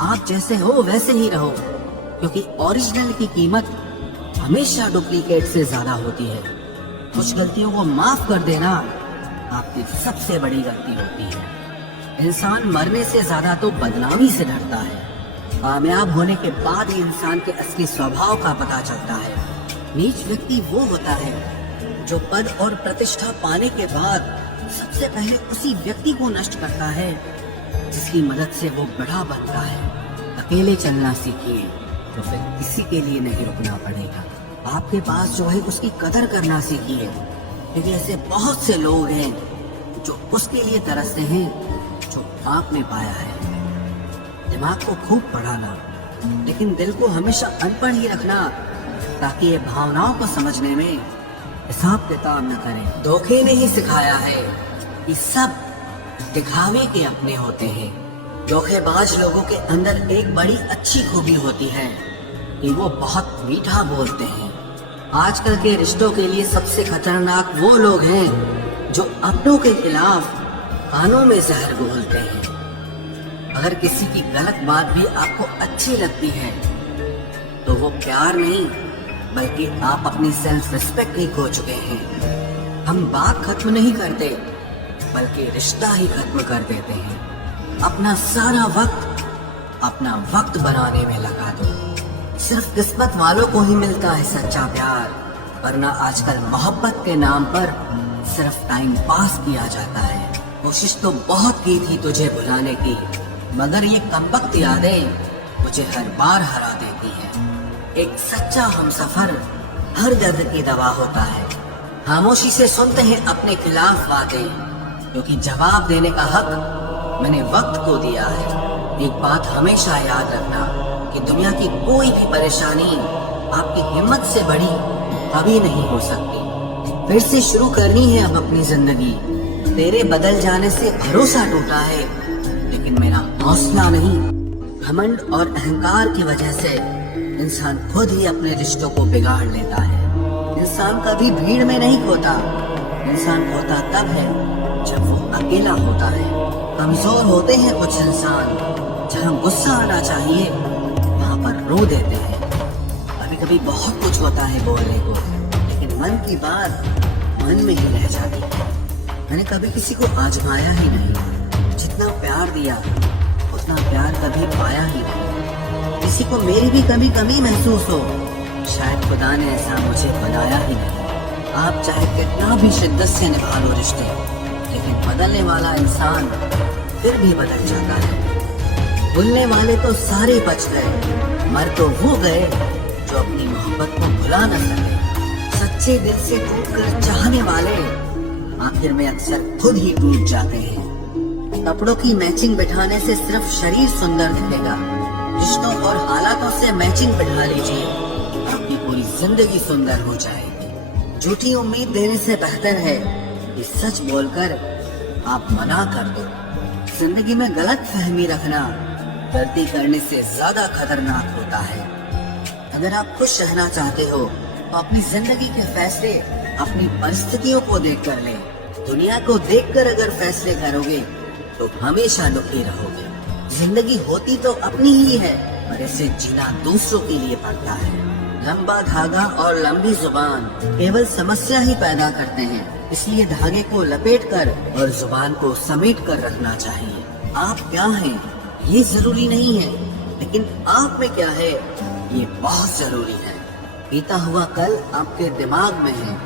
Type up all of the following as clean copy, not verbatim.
आप जैसे हो वैसे ही रहो, क्योंकि ओरिजिनल की कीमत हमेशा डुप्लीकेट से ज्यादा होती है। कुछ गलतियों को माफ कर देना आपकी सबसे बड़ी गलती होती है। इंसान मरने से ज्यादा तो बदनामी से डरता है। कामयाब होने के बाद ही इंसान के असली स्वभाव का पता चलता है। नीच व्यक्ति वो होता है जो पद और प्रतिष्ठा पाने के बाद सबसे पहले उसी व्यक्ति को नष्ट करता है जिसकी मदद से वो बड़ा बनता है। अकेले चलना सीखिए तो फिर किसी के लिए नहीं रुकना पड़ेगा। आपके पास जो है उसकी कदर करना सीखिए, क्योंकि ऐसे बहुत से लोग हैं जो उसके लिए तरसते हैं जो आपने पाया है। दिमाग को खूब पढ़ाना, लेकिन दिल को हमेशा अनपढ़ ही रखना, ताकि ये भावनाओं को समझने में हिसाब किताब न करें। धोखे ने ही सिखाया है कि सब दिखावे के अपने होते हैं। धोखेबाज लोगों के अंदर एक बड़ी अच्छी खूबी होती है कि वो बहुत मीठा बोलते हैं। आजकल के रिश्तों के लिए सबसे खतरनाक वो लोग हैं जो अपनों के खिलाफ कानों में जहर घोलते हैं। अगर किसी की गलत बात भी आपको अच्छी लगती है तो वो प्यार नहीं बल्कि आप अपनी सेल्फ रिस्पेक्ट ही खो चुके हैं। हम बात खत्म नहीं करते बल्कि रिश्ता ही खत्म कर देते हैं। अपना सारा वक्त बनाने में लगा दो। सिर्फ किस्मत वालों को ही मिलता है सच्चा प्यार, वरना आजकल मोहब्बत के नाम पर सिर्फ टाइम पास किया जाता है। कोशिश तो बहुत की थी तुझे भुलाने की, मगर ये कमबख्त यादें मुझे हर बार हरा देती हैं। एक सच्चा हमसफर हर दर्द की दवा होता है। खामोशी से सुनते हैं अपने खिलाफ बातें, क्योंकि जवाब देने का हक मैंने वक्त को दिया है। एक बात हमेशा याद रखना कि दुनिया की कोई भी परेशानी आपकी हिम्मत से बड़ी कभी नहीं हो सकती। फिर से शुरू करनी है अब अपनी जिंदगी। तेरे बदल जाने से भरोसा टूटा है, लेकिन मेरा हौसला नहीं। घमंड और अहंकार की वजह से इंसान खुद ही अपने रिश्तों को बिगाड़ लेता है। इंसान कभी भीड़ में नहीं खोता, इंसान खोता तब है जब वो अकेला होता है। कमजोर होते हैं कुछ इंसान, जहाँ गुस्सा आना चाहिए वहाँ पर रो देते हैं। कभी कभी बहुत कुछ होता है बोलने को, लेकिन मन की बात मन में ही रह जाती है। मैंने कभी किसी को आजमाया ही नहीं। जितना प्यार दिया उतना प्यार कभी पाया ही नहीं। किसी को मेरी भी कमी महसूस हो, शायद खुदा ने ऐसा मुझे बनाया ही नहीं। आप चाहे कितना भी शिद्दत से निभा लो रिश्ते, लेकिन बदलने वाला इंसान फिर भी बदल जाता है। भूलने वाले तो सारे बच गए, मर तो वो गए जो अपनी मोहब्बत को भुला न सके। सच्चे दिल से टूटकर चाहने वाले आखिर में अक्सर खुद ही टूट जाते हैं। कपड़ों की मैचिंग बिठाने से सिर्फ शरीर सुंदर दिखेगा, रिश्तों और हालातों से मैचिंग बिठा लीजिए, आपकी पूरी जिंदगी सुंदर हो जाएगी। झूठी उम्मीद देने से बेहतर है कि सच बोलकर आप मना कर दो। जिंदगी में गलत फहमी रखना गलती करने से ज्यादा खतरनाक होता है। अगर आप खुश रहना चाहते हो तो अपनी जिंदगी के फैसले अपनी परिस्थितियों को देख कर ले। दुनिया को देखकर अगर फैसले करोगे तो हमेशा दुखी रहोगे। जिंदगी होती तो अपनी ही है, पर इसे जीना दूसरों के लिए पड़ता है। लंबा धागा और लंबी जुबान केवल समस्या ही पैदा करते हैं, इसलिए धागे को लपेटकर और जुबान को समेट कर रखना चाहिए। आप क्या हैं ये जरूरी नहीं है, लेकिन आप में क्या है ये बहुत जरूरी है। बीता हुआ कल आपके दिमाग में है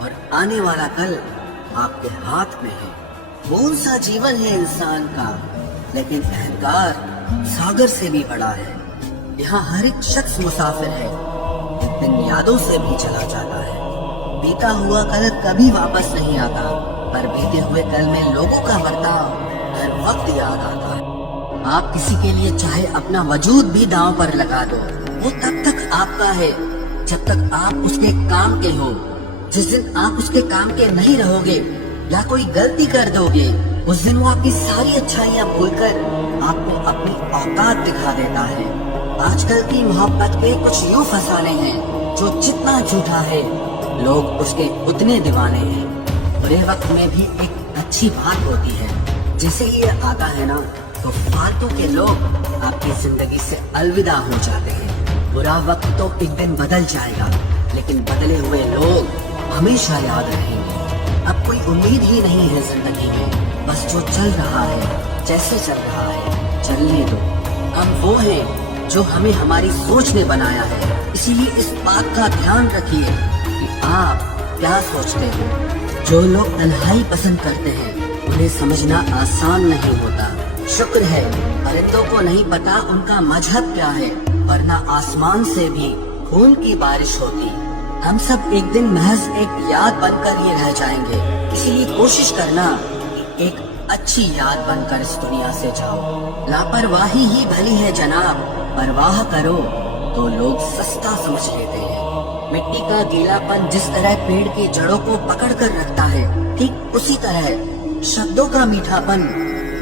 और आने वाला कल आपके हाथ में है। कौन सा जीवन है इंसान का, लेकिन अहंकार सागर से भी बड़ा है। यहाँ हर एक शख्स मुसाफिर है, एक दिन यादों से भी चला जाता है। बीता हुआ कल कभी वापस नहीं आता, पर बीते हुए कल में लोगों का बर्ताव हर वक्त याद आता है। आप किसी के लिए चाहे अपना वजूद भी दांव पर लगा दो, वो तब तक आपका है जब तक आप उसके काम के हो। जिस दिन आप उसके काम के नहीं रहोगे या कोई गलती कर दोगे, उस दिन वो आपकी सारी अच्छाइयाँ भूलकर आपको अपनी औकात दिखा देता है। आजकल की मोहब्बत के कुछ यूं फसाने हैं, जो जितना झूठा है लोग उसके उतने दीवाने हैं। बुरे वक्त में भी एक अच्छी बात होती है, जैसे ही ये आता है ना, तो फालतू के लोग आपकी जिंदगी से अलविदा हो जाते हैं। बुरा वक्त तो एक दिन बदल जाएगा, लेकिन बदले हुए लोग हमेशा याद रहेंगे। अब कोई उम्मीद ही नहीं है जिंदगी में, बस जो चल रहा है, जैसे चल रहा है, चलने दो। हम वो हैं जो हमें हमारी सोच ने बनाया है। इसीलिए इस बात का ध्यान रखिए कि आप क्या सोचते हो। जो लोग तन्हाई पसंद करते हैं उन्हें समझना आसान नहीं होता। शुक्र है परिंदों को नहीं पता उनका मजहब क्या है, वरना आसमान से भी खून की बारिश होती। हम सब एक दिन महज एक याद बनकर ही रह जाएंगे। इसीलिए कोशिश करना कि एक अच्छी याद बनकर इस दुनिया से जाओ। लापरवाही ही भली है जनाब, परवाह करो तो लोग सस्ता समझ लेते हैं। मिट्टी का गीलापन जिस तरह पेड़ की जड़ों को पकड़ कर रखता है, ठीक उसी तरह शब्दों का मीठापन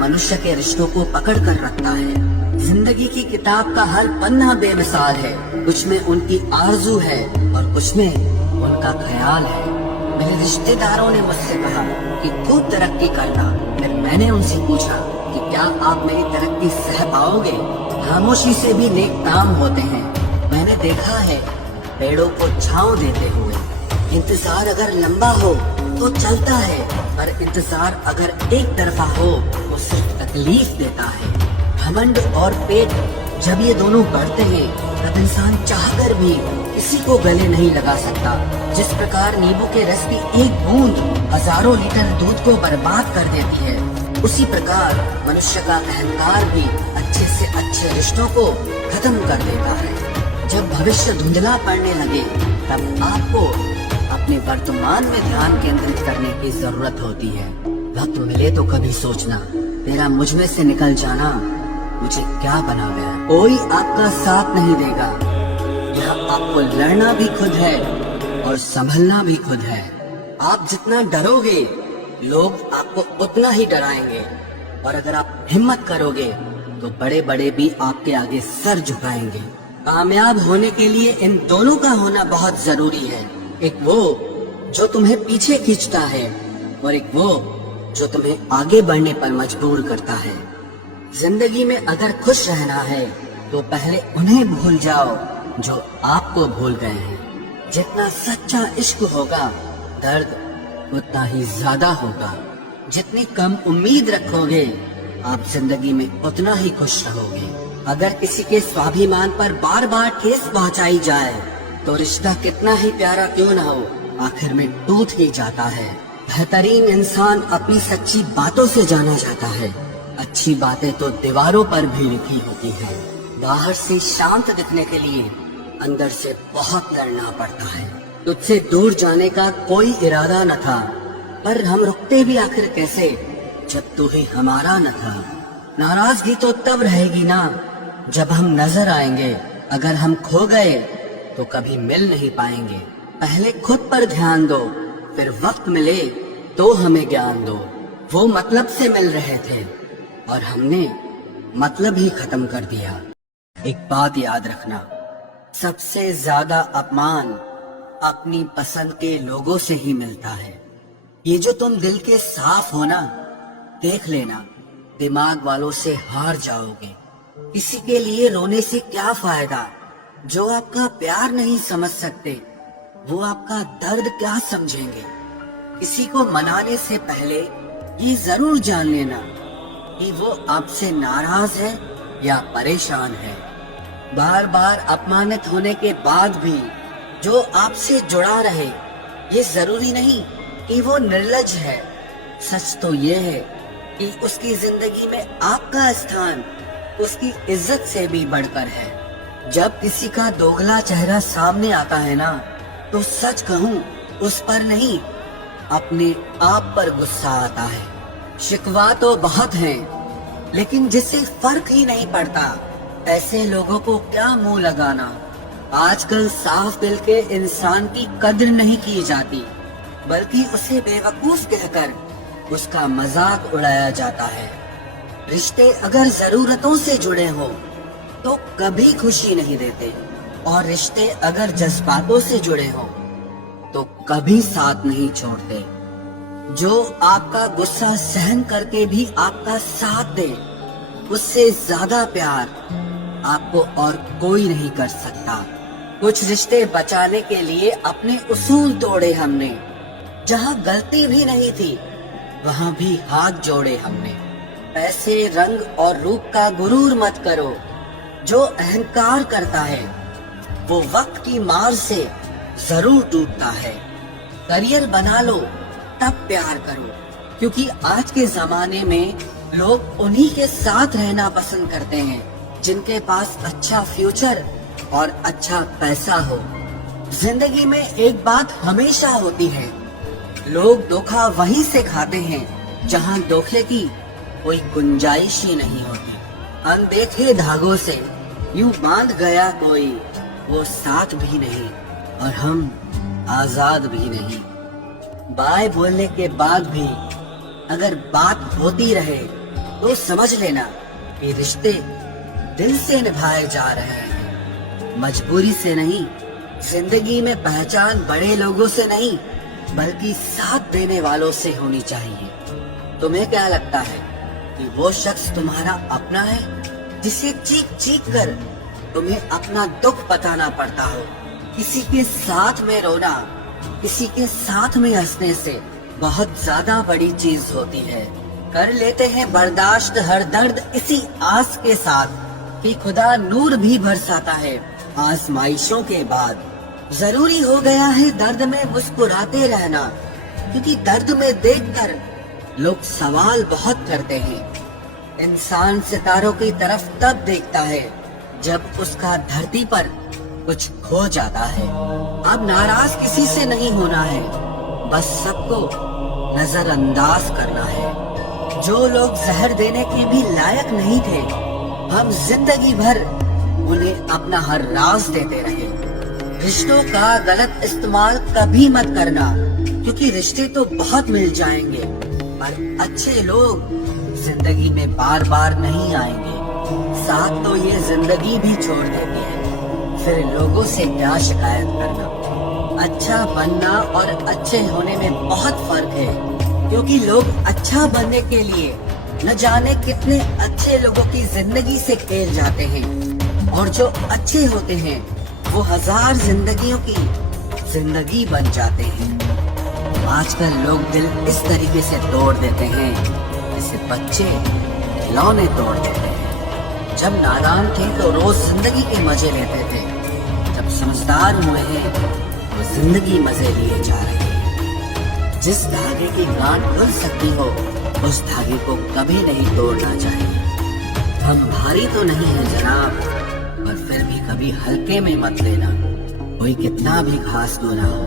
मनुष्य के रिश्तों को पकड़ कर रखता है। जिंदगी की किताब का हर पन्ना बेमिसाल है। कुछ में उनकी आरज़ू है और कुछ में उनका ख्याल है। मेरे रिश्तेदारों ने मुझसे कहा कि खूब तरक्की करना। फिर मैंने उनसे पूछा कि क्या आप मेरी तरक्की सह पाओगे? खामोशी से भी नेक काम होते हैं। मैंने देखा है पेड़ों को छांव देते हुए। इंतजार अगर लंबा हो तो चलता है, पर इंतजार अगर एक तरफा हो तो सिर्फ तकलीफ देता है। घमंड और पेट जब ये दोनों बढ़ते हैं तब इंसान चाहकर भी किसी को गले नहीं लगा सकता। जिस प्रकार नींबू के रस की एक बूंद हजारों लीटर दूध को बर्बाद कर देती है, उसी प्रकार मनुष्य का अहंकार भी अच्छे से अच्छे रिश्तों को खत्म कर देता है। जब भविष्य धुंधला पड़ने लगे तब आपको अपने वर्तमान में ध्यान केंद्रित करने की जरूरत होती है। वक्त मिले तो कभी सोचना, तेरा मुझ में से निकल जाना मुझे क्या बना गया। कोई आपका साथ नहीं देगा। यहाँ आपको लड़ना भी खुद है और संभलना भी खुद है। आप जितना डरोगे लोग आपको उतना ही डराएंगे, और अगर आप हिम्मत करोगे तो बड़े बड़े भी आपके आगे सर झुकाएंगे। कामयाब होने के लिए इन दोनों का होना बहुत जरूरी है। एक वो जो तुम्हें पीछे खींचता है और एक वो जो तुम्हें आगे बढ़ने पर मजबूर करता है। जिंदगी में अगर खुश रहना है तो पहले उन्हें भूल जाओ जो आपको भूल गए हैं। जितना सच्चा इश्क होगा दर्द उतना ही ज्यादा होगा। जितनी कम उम्मीद रखोगे आप जिंदगी में उतना ही खुश रहोगे। अगर किसी के स्वाभिमान पर बार बार ठेस पहुंचाई जाए तो रिश्ता कितना ही प्यारा क्यों न हो, आखिर में टूट ही जाता है। बेहतरीन इंसान अपनी सच्ची बातों से जाना जाता है। अच्छी बातें तो दीवारों पर भी लिखी होती हैं। बाहर से शांत दिखने के लिए अंदर से बहुत लड़ना पड़ता है। तुझसे दूर जाने का कोई इरादा न था, पर हम रुकते भी आखिर कैसे जब तू ही हमारा न था। नाराजगी तो तब रहेगी ना जब हम नजर आएंगे। अगर हम खो गए तो कभी मिल नहीं पाएंगे। पहले खुद पर ध्यान दो, फिर वक्त मिले तो हमें ज्ञान दो। वो मतलब से मिल रहे थे और हमने मतलब ही खत्म कर दिया। एक बात याद रखना, सबसे ज्यादा अपमान अपनी पसंद के लोगों से ही मिलता है। ये जो तुम दिल के साफ हो ना, देख लेना दिमाग वालों से हार जाओगे। किसी के लिए रोने से क्या फायदा। जो आपका प्यार नहीं समझ सकते वो आपका दर्द क्या समझेंगे। किसी को मनाने से पहले ये जरूर जान लेना कि वो आपसे नाराज है या परेशान है। बार बार अपमानित होने के बाद भी जो आपसे जुड़ा रहे, ये जरूरी नहीं कि वो निर्लज है। सच तो ये है कि उसकी जिंदगी में आपका स्थान उसकी इज्जत से भी बढ़कर है। जब किसी का दोगला चेहरा सामने आता है ना, तो सच कहूं उस पर नहीं अपने आप पर गुस्सा आता है। शिकवा तो बहुत हैं, लेकिन जिससे फर्क ही नहीं पड़ता ऐसे लोगों को क्या मुंह लगाना। आजकल साफ दिल के इंसान की कद्र नहीं की जाती, बल्कि उसे बेवकूफ कहकर उसका मजाक उड़ाया जाता है। रिश्ते अगर जरूरतों से जुड़े हो तो कभी खुशी नहीं देते, और रिश्ते अगर जज्बातों से जुड़े हो तो कभी साथ नहीं छोड़ते। जो आपका गुस्सा सहन करके भी आपका साथ दे اس سے زیادہ پیار آپ کو اور کوئی نہیں کر سکتا۔ کچھ رشتے بچانے کے لیے اپنے اصول توڑے ہم نے، جہاں غلطی بھی نہیں تھی وہاں بھی ہاتھ جوڑے ہم نے۔ پیسے، رنگ اور روپ کا غرور مت کرو، جو اہنکار کرتا ہے وہ وقت کی مار سے ضرور ٹوٹتا ہے۔ کریئر بنا لو تب پیار کرو، کیونکہ آج کے زمانے میں لوگ انہی کے ساتھ رہنا پسند کرتے ہیں جن کے پاس اچھا فیوچر اور اچھا پیسہ ہو۔ زندگی میں ایک بات ہمیشہ ہوتی ہے، لوگ دھوکہ وہیں سے کھاتے ہیں جہاں دھوکے کی کوئی گنجائش ہی نہیں ہوتی۔ اندیکھے دھاگوں سے یوں باندھ گیا کوئی، وہ ساتھ بھی نہیں اور ہم آزاد بھی نہیں۔ بائے بولنے کے بعد بھی اگر بات ہوتی رہے تو سمجھ لینا کہ رشتے دل سے نبھائے جا رہے ہیں، مجبوری سے نہیں۔ زندگی میں پہچان بڑے لوگوں سے نہیں بلکہ ساتھ دینے والوں سے ہونی چاہیے۔ تمہیں کیا لگتا ہے کہ وہ شخص تمہارا اپنا ہے جسے چیخ چیخ کر تمہیں اپنا دکھ بتانا پڑتا ہو؟ کسی کے ساتھ میں رونا کسی کے ساتھ میں ہنسنے سے بہت زیادہ بڑی چیز ہوتی ہے۔ کر لیتے ہیں برداشت ہر درد اسی آس کے ساتھ کہ خدا نور بھی برساتا ہے آزمائشوں کے بعد۔ ضروری ہو گیا ہے درد میں مسکراتے رہنا، کیونکہ درد میں دیکھ کر لوگ سوال بہت کرتے ہیں۔ انسان ستاروں کی طرف تب دیکھتا ہے جب اس کا دھرتی پر کچھ کھو جاتا ہے۔ اب ناراض کسی سے نہیں ہونا ہے، بس سب کو نظر انداز کرنا ہے۔ جو لوگ زہر دینے کے بھی لائق نہیں تھے، ہم زندگی بھر انہیں اپنا ہر راز دیتے رہے۔ رشتوں کا غلط استعمال کبھی مت کرنا، کیونکہ رشتے تو بہت مل جائیں گے پر اچھے لوگ زندگی میں بار بار نہیں آئیں گے۔ ساتھ تو یہ زندگی بھی چھوڑ دیتی ہے، پھر لوگوں سے کیا شکایت کرنا۔ اچھا بننا اور اچھے ہونے میں بہت فرق ہے، کیونکہ لوگ اچھا بننے کے لیے نہ جانے کتنے اچھے لوگوں کی زندگی سے کھیل جاتے ہیں، اور جو اچھے ہوتے ہیں وہ ہزار زندگیوں کی زندگی بن جاتے ہیں۔ آج کل لوگ دل اس طریقے سے توڑ دیتے ہیں جیسے بچے کھلونے توڑ دیتے ہیں۔ جب نادان تھے تو روز زندگی کے مزے لیتے تھے، جب سمجھدار ہوئے ہیں تو زندگی مزے لیے جا رہے ہیں۔ جس دھاگے کی گانٹھ کھل سکتی ہو اس دھاگے کو کبھی نہیں توڑنا چاہیے۔ ہم بھاری تو نہیں ہیں جناب، پر پھر بھی کبھی ہلکے میں مت لینا۔ کوئی کتنا بھی گھاس نہ ہو،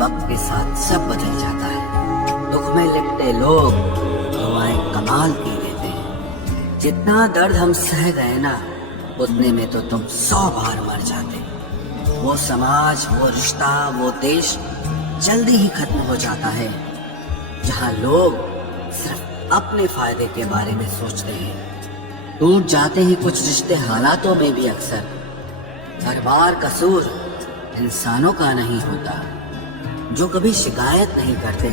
وقت کے ساتھ سب بدل جاتا ہے۔ دکھ میں لپٹے لوگ دعائیں کمال کی دیتے ہیں۔ جتنا درد ہم سہ گئے نا، اتنے میں تو تم 100 بار مر جاتے۔ وہ سماج، وہ رشتہ، وہ دیش جلدی ہی ختم ہو جاتا ہے جہاں لوگ صرف اپنے فائدے کے بارے میں سوچتے ہیں۔ ٹوٹ جاتے ہیں کچھ رشتے حالاتوں میں بھی اکثر۔ ہر بار قصور انسانوں کا نہیں ہوتا جو کبھی شکایت نہیں کرتے۔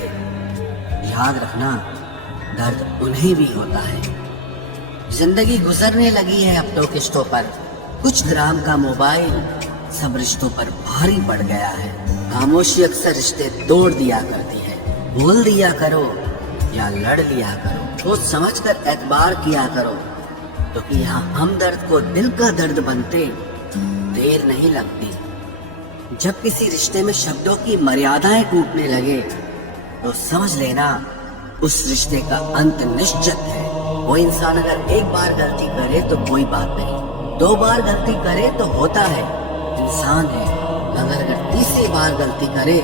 یاد رکھنا درد انہیں بھی ہوتا ہے۔ زندگی گزرنے لگی ہے اب تو قسطوں پر، کچھ گرام کا موبائل سب رشتوں پر بھاری پڑ گیا ہے۔ خاموشی اکثر رشتے توڑ دیا کرتی ہے۔ بول دیا کرو یا لڑ لیا کرو، سوچ سمجھ کر اعتبار کیا کرو، کیونکہ یہاں ہم درد کو دل کا درد بنتے دیر نہیں لگتی۔ جب کسی رشتے میں شبدوں کی مریادائیں ٹوٹنے لگے تو سمجھ لینا اس رشتے کا انت نشچت ہے۔ وہ انسان اگر ایک بار غلطی کرے تو کوئی بات نہیں، 2 بار غلطی کرے تو ہوتا ہے، انسان ہے، مگر اگر تیسری بار غلطی کرے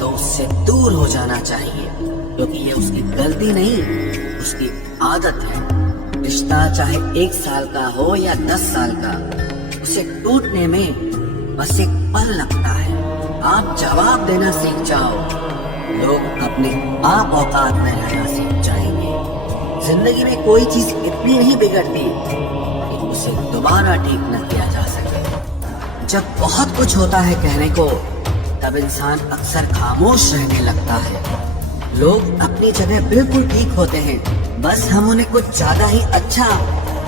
تو اس سے دور ہو جانا چاہیے، کیونکہ یہ اس کی غلطی نہیں، اس کی عادت ہے۔ رشتہ چاہے 1 سال کا ہو یا 10 سال کا، اسے ٹوٹنے میں بس ایک پل لگتا ہے۔ آپ جواب دینا سیکھ جاؤ، لوگ اپنے آپ اوقات میں رہنا سیکھ جائیں گے۔ زندگی میں کوئی چیز اتنی نہیں بگڑتی کہ اسے دوبارہ ٹھیک نہ کیا جا سکے۔ جب بہت کچھ ہوتا ہے کہنے کو، تب انسان اکثر خاموش رہنے لگتا ہے۔ لوگ اپنی جگہ بالکل ٹھیک ہوتے ہیں، بس ہم انہیں کچھ زیادہ ہی اچھا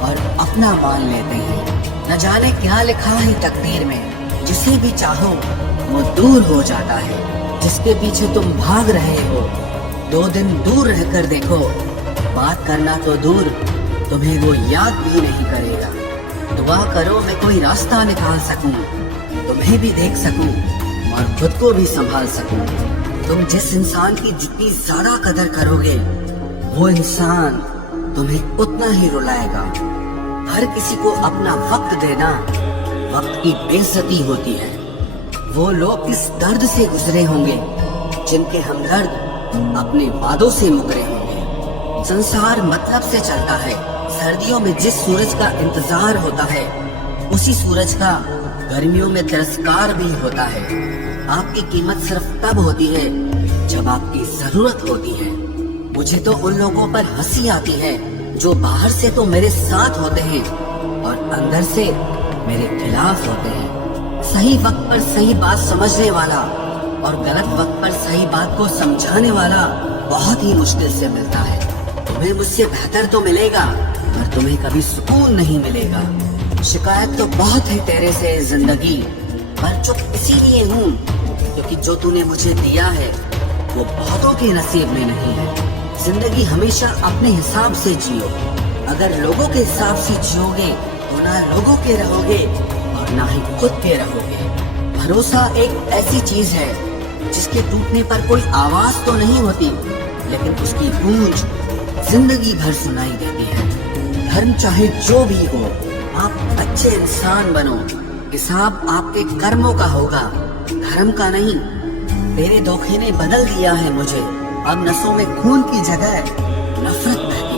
और अपना मान लेते हैं। न जाने क्या लिखा है तकदीर में, जिसे भी चाहो वो दूर हो जाता है। जिसके पीछे तुम भाग रहे हो 2 दिन दूर रहकर देखो, बात करना तो दूर तुम्हें वो याद भी नहीं करेगा। दुआ करो मैं कोई रास्ता निकाल सकूं, तुम्हें भी देख सकूं और खुद को भी संभाल सकूं। तुम जिस इंसान की जितनी ज्यादा कदर करोगे वो इंसान तुम्हें उतना ही रुलाएगा। हर किसी को अपना वक्त देना वक्त की बेइज्जती होती है। वो लोग इस दर्द से गुजरे होंगे जिनके हमदर्द अपने वादों से मुकरे होंगे। संसार मतलब से चलता है। सर्दियों में जिस सूरज का इंतजार होता है उसी सूरज का गर्मियों में तिरस्कार भी होता है। आपकी कीमत सिर्फ तब होती है जब आपकी जरूरत होती है। मुझे तो उन लोगों पर हंसी आती है जो बाहर से तो मेरे साथ होते हैं और अंदर से मेरे खिलाफ होते हैं। सही वक्त पर सही बात समझने वाला और गलत वक्त पर सही बात को समझाने वाला बहुत ही मुश्किल से मिलता है। तुम्हें मुझसे बेहतर तो मिलेगा पर तुम्हें कभी सुकून नहीं मिलेगा। शिकायत तो बहुत है तेरे से जिंदगी, पर चुप इसीलिए हूँ क्योंकि जो तूने मुझे दिया है वो बहुतों के नसीब में नहीं है। जिंदगी हमेशा अपने हिसाब से जियो। अगर लोगों के हिसाब से जियोगे तो ना लोगों के रहोगे और ना ही खुद के रहोगे। भरोसा एक ऐसी चीज है जिसके टूटने पर कोई आवाज तो नहीं होती, लेकिन उसकी गूंज जिंदगी भर सुनाई देती है। धर्म चाहे जो भी हो, आप अच्छे इंसान बनो। हिसाब आपके कर्मों का होगा, धर्म का नहीं। तेरे धोखे ने बदल दिया है मुझे। अब नसों में खून की जगह नफरत बहती